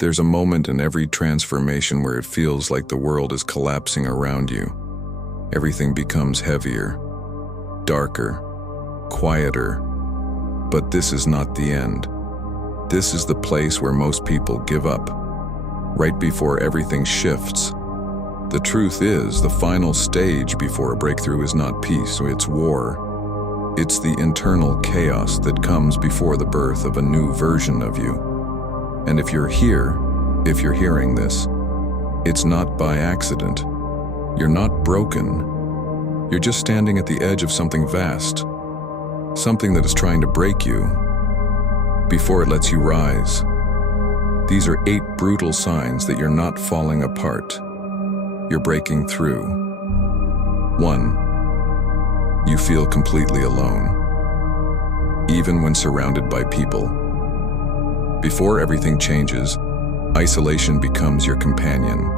There's a moment in every transformation where it feels like the world is collapsing around you. Everything becomes heavier, darker, quieter. But this is not the end. This is the place where most people give up, right before everything shifts. The truth is, the final stage before a breakthrough is not peace, it's war. It's the internal chaos that comes before the birth of a new version of you. And if you're here, if you're hearing this, it's not by accident. You're not broken. You're just standing at the edge of something vast, something that is trying to break you before it lets you rise. These are 8 brutal signs that you're not falling apart. You're breaking through. 1. You feel completely alone, even when surrounded by people. Before everything changes, isolation becomes your companion.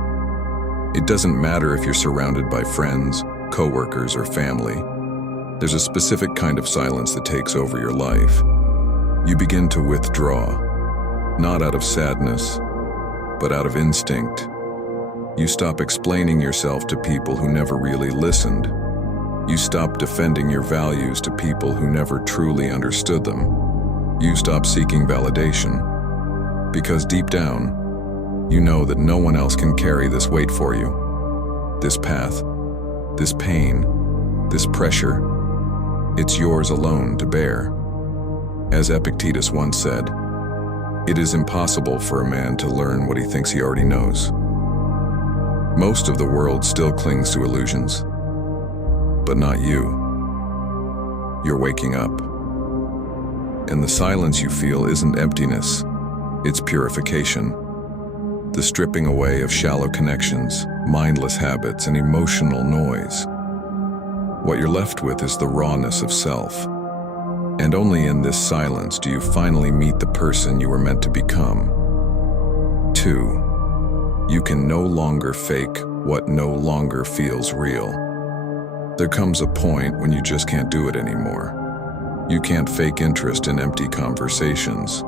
It doesn't matter if you're surrounded by friends, coworkers, or family. There's a specific kind of silence that takes over your life. You begin to withdraw, not out of sadness, but out of instinct. You stop explaining yourself to people who never really listened. You stop defending your values to people who never truly understood them. You stop seeking validation, because deep down, you know that no one else can carry this weight for you. This path, this pain, this pressure, it's yours alone to bear. As Epictetus once said, it is impossible for a man to learn what he thinks he already knows. Most of the world still clings to illusions, but not you. You're waking up. And the silence you feel isn't emptiness, it's purification. The stripping away of shallow connections, mindless habits, and emotional noise. What you're left with is the rawness of self. And only in this silence do you finally meet the person you were meant to become. 2. You can no longer fake what no longer feels real. There comes a point when you just can't do it anymore. You can't fake interest in empty conversations.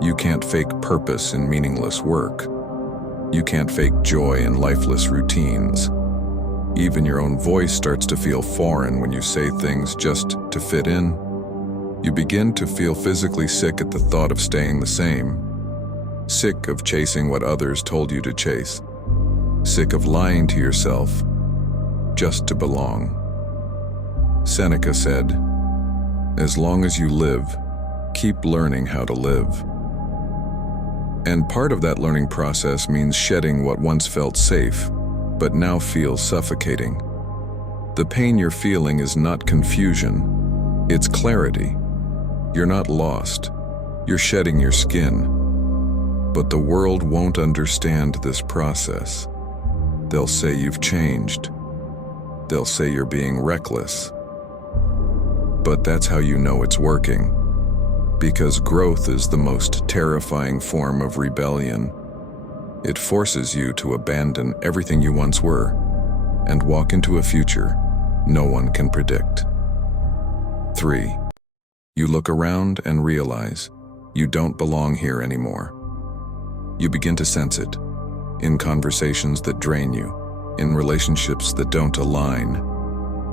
You can't fake purpose in meaningless work. You can't fake joy in lifeless routines. Even your own voice starts to feel foreign when you say things just to fit in. You begin to feel physically sick at the thought of staying the same. Sick of chasing what others told you to chase. Sick of lying to yourself just to belong. Seneca said, "As long as you live, keep learning how to live." And part of that learning process means shedding what once felt safe, but now feels suffocating. The pain you're feeling is not confusion, it's clarity. You're not lost, you're shedding your skin. But the world won't understand this process. They'll say you've changed. They'll say you're being reckless. But that's how you know it's working. Because growth is the most terrifying form of rebellion. It forces you to abandon everything you once were and walk into a future no one can predict. 3. You look around and realize you don't belong here anymore. You begin to sense it in conversations that drain you, in relationships that don't align,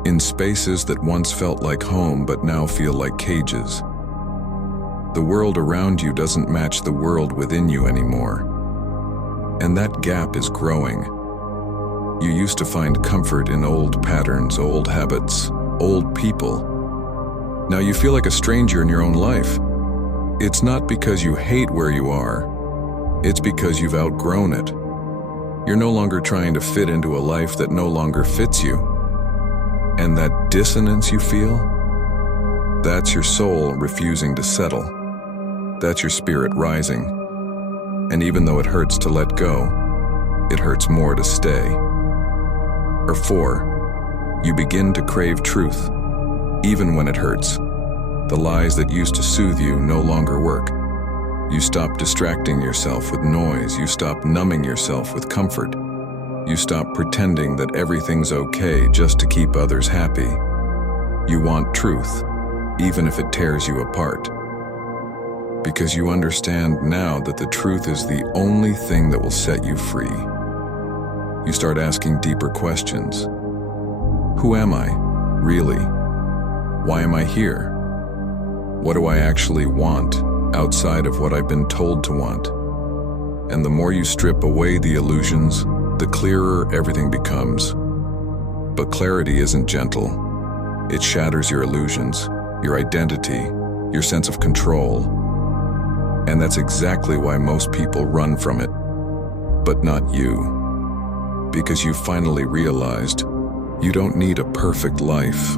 in spaces that once felt like home but now feel like cages. The world around you doesn't match the world within you anymore. And that gap is growing. You used to find comfort in old patterns, old habits, old people. Now you feel like a stranger in your own life. It's not because you hate where you are. It's because you've outgrown it. You're no longer trying to fit into a life that no longer fits you. And that dissonance you feel, that's your soul refusing to settle. That's your spirit rising. And even though it hurts to let go, it hurts more to stay. Or 4, you begin to crave truth, even when it hurts. The lies that used to soothe you no longer work. You stop distracting yourself with noise. You stop numbing yourself with comfort. You stop pretending that everything's okay just to keep others happy. You want truth, even if it tears you apart. because you understand now that the truth is the only thing that will set you free. You start asking deeper questions. Who am I, really? Why am I here? What do I actually want outside of what I've been told to want? And the more you strip away the illusions, the clearer everything becomes. But clarity isn't gentle. It shatters your illusions, your identity, your sense of control. And that's exactly why most people run from it. But not you. Because you finally realized you don't need a perfect life.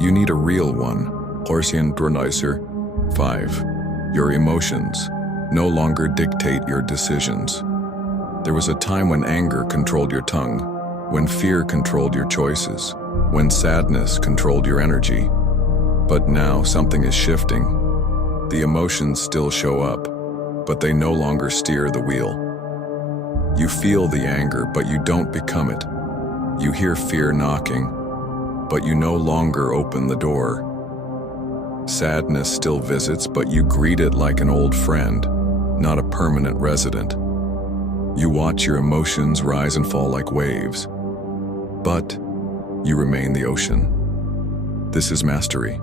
You need a real one. 5. Your emotions no longer dictate your decisions. There was a time when anger controlled your tongue, when fear controlled your choices, when sadness controlled your energy. But now something is shifting. The emotions still show up, but they no longer steer the wheel. You feel the anger, but you don't become it. You hear fear knocking, but you no longer open the door. Sadness still visits, but you greet it like an old friend, not a permanent resident. You watch your emotions rise and fall like waves, but you remain the ocean. This is mastery.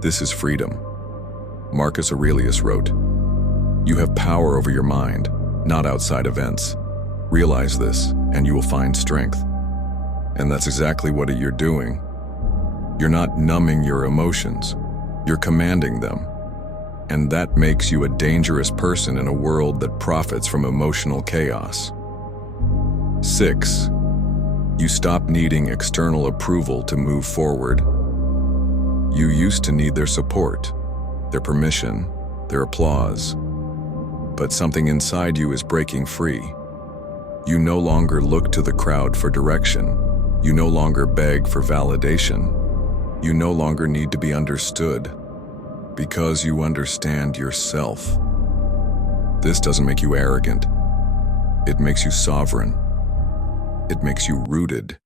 This is freedom. Marcus Aurelius wrote, "You have power over your mind, not outside events. Realize this, and you will find strength." And that's exactly what you're doing. You're not numbing your emotions. You're commanding them. And that makes you a dangerous person in a world that profits from emotional chaos. 6. You stop needing external approval to move forward. You used to need their support, their permission, their applause. But something inside you is breaking free. You no longer look to the crowd for direction. You no longer beg for validation. You no longer need to be understood, because you understand yourself. This doesn't make you arrogant. It makes you sovereign. It makes you rooted.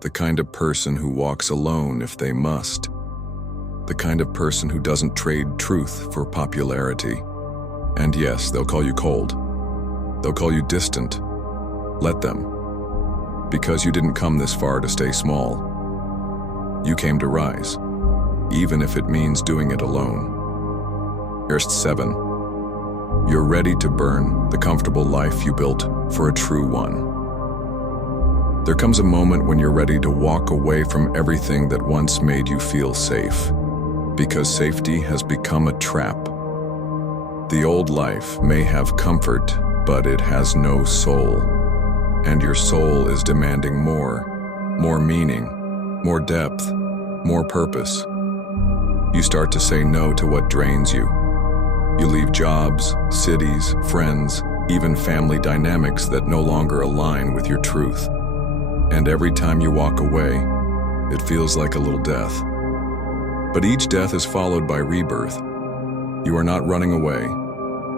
The kind of person who walks alone if they must. The kind of person who doesn't trade truth for popularity. And yes, they'll call you cold. They'll call you distant. Let them. Because you didn't come this far to stay small. You came to rise, even if it means doing it alone. Verse 7. You're ready to burn the comfortable life you built for a true one. There comes a moment when you're ready to walk away from everything that once made you feel safe, because safety has become a trap. The old life may have comfort, but it has no soul. And your soul is demanding more meaning, more depth, more purpose. You start to say no to what drains you. You leave jobs, cities, friends, even family dynamics that no longer align with your truth. And every time you walk away, it feels like a little death. But each death is followed by rebirth. You are not running away.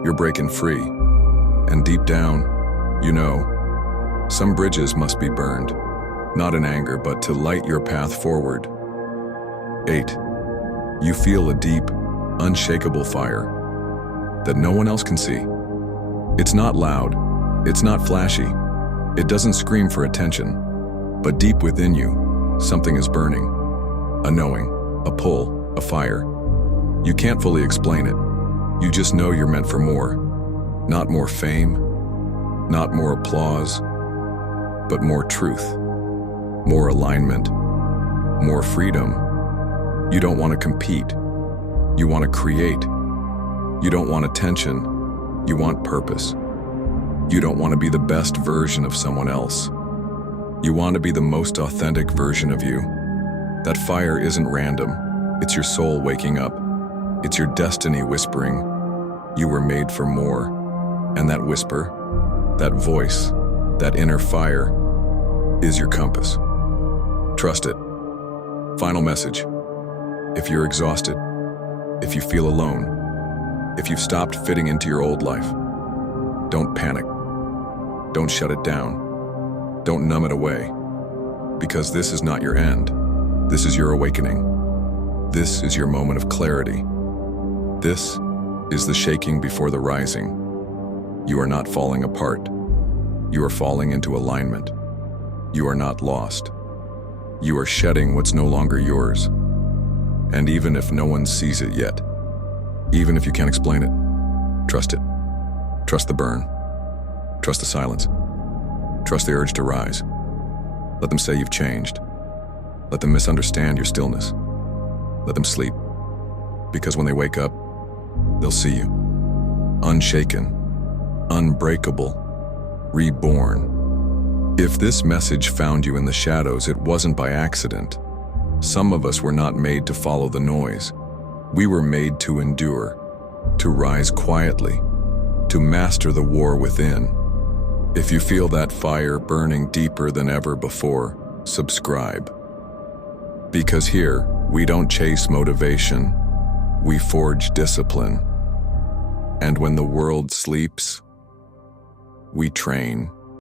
You're breaking free. And deep down, you know, some bridges must be burned, not in anger, but to light your path forward. 8. You feel a deep, unshakable fire that no one else can see. It's not loud. It's not flashy. It doesn't scream for attention. But deep within you, something is burning. A knowing, a pull, a fire. You can't fully explain it. You just know you're meant for more. Not more fame, not more applause, but more truth, more alignment, more freedom. You don't want to compete. You want to create. You don't want attention. You want purpose. You don't want to be the best version of someone else. You want to be the most authentic version of you. That fire isn't random. It's your soul waking up. It's your destiny whispering, you were made for more. And that whisper, that voice, that inner fire is your compass. Trust it. Final message. If you're exhausted, if you feel alone, if you've stopped fitting into your old life, don't panic. Don't shut it down. Don't numb it away. Because this is not your end. This is your awakening. This is your moment of clarity. This is the shaking before the rising. You are not falling apart. You are falling into alignment. You are not lost. You are shedding what's no longer yours. And even if no one sees it yet, even if you can't explain it, trust it. Trust the burn. Trust the silence. Trust the urge to rise. Let them say you've changed. Let them misunderstand your stillness. Let them sleep. Because when they wake up, they'll see you. Unshaken, unbreakable, reborn. If this message found you in the shadows, it wasn't by accident. Some of us were not made to follow the noise. We were made to endure, to rise quietly, to master the war within. If you feel that fire burning deeper than ever before, subscribe. Because here, we don't chase motivation, we forge discipline. And when the world sleeps, we train.